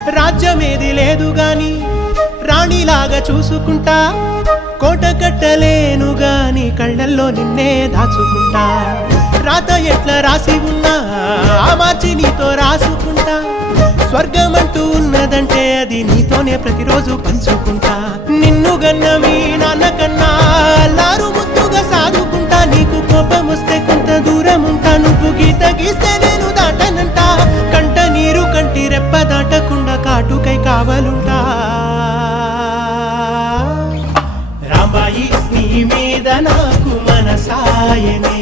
రాజ్యమేది లేదు గాని రాణిలాగా చూసుకుంటా, కోట కట్టలేను గాని కళ్ళల్లో నిన్నే దాచుకుంటా. రాత ఎట్లా రాసి ఉన్నా ఆ మార్చి నీతో రాసుకుంటా. స్వర్గమంటూ ఉన్నదంటే అది నీతోనే ప్రతిరోజు పంచుకుంటా. నిన్ను గన్న మీ నాన్న కన్నా అల్లారు ముద్దుగా సాదుకుంటా. నీకు కోపం వస్తే కొంత దూరం ఉంటా, నువ్వు గీత గీస్తే నేను దాటనంటా. కంట నీరు కంటి రెప్ప దాటకుండా కాటుకై కావలుంటా. రాంబాయి నీ మీద నాకు మనసాయనే.